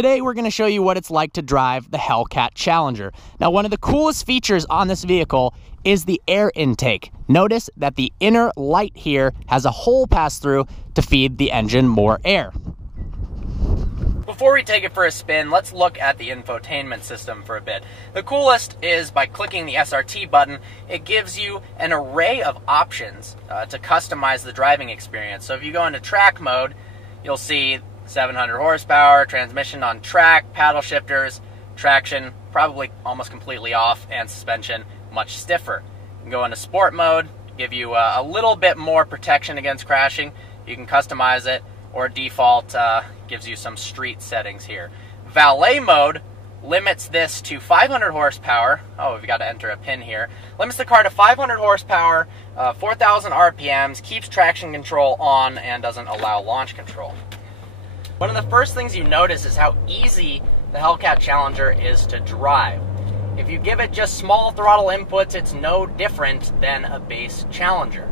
Today we're going to show you what it's like to drive the Hellcat Challenger. Now, one of the coolest features on this vehicle is the air intake. Notice that the inner light here has a hole passed through to feed the engine more air. Before we take it for a spin, let's look at the infotainment system for a bit. The coolest is by clicking the SRT button, it gives you an array of options to customize the driving experience. So if you go into track mode, you'll see 700 horsepower, transmission on track, paddle shifters, traction probably almost completely off, and suspension much stiffer. You can go into sport mode, give you a little bit more protection against crashing. You can customize it, or default gives you some street settings here. Valet mode limits this to 500 horsepower. Oh, we've got to enter a pin here. Limits the car to 500 horsepower, 4,000 RPMs, keeps traction control on, and doesn't allow launch control. One of the first things you notice is how easy the Hellcat Challenger is to drive. If you give it just small throttle inputs, it's no different than a base Challenger.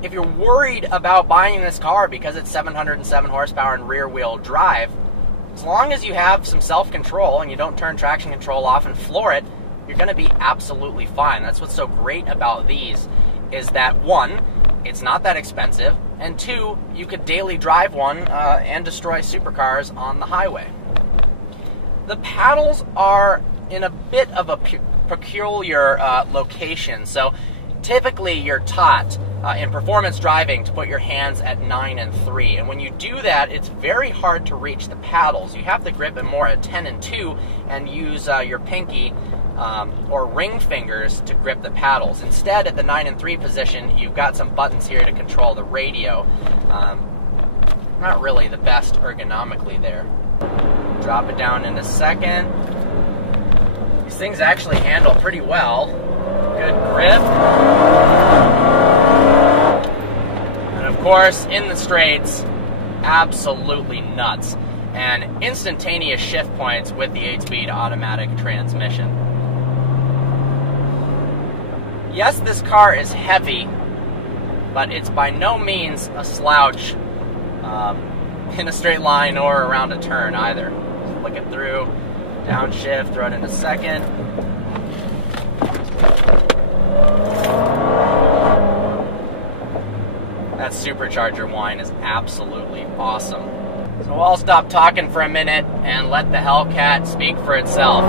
If you're worried about buying this car because it's 707 horsepower and rear-wheel drive, as long as you have some self-control and you don't turn traction control off and floor it, you're going to be absolutely fine. That's what's so great about these, is that one, it's not that expensive, and two, you could daily drive one and destroy supercars on the highway. The paddles are in a bit of a peculiar location. So typically you're taught in performance driving to put your hands at 9 and 3, and when you do that, it's very hard to reach the paddles. You have to grip it more at 10 and 2 and use your pinky or ring fingers to grip the paddles. Instead, at the 9 and 3 position, you've got some buttons here to control the radio. Not really the best ergonomically there. Drop it down in a second. These things actually handle pretty well. Good grip. And of course, in the straights, absolutely nuts. And instantaneous shift points with the 8-speed automatic transmission. Yes, this car is heavy, but it's by no means a slouch in a straight line or around a turn either. Just flick it through, downshift, throw it in a second. That supercharger whine is absolutely awesome. So I'll stop talking for a minute and let the Hellcat speak for itself.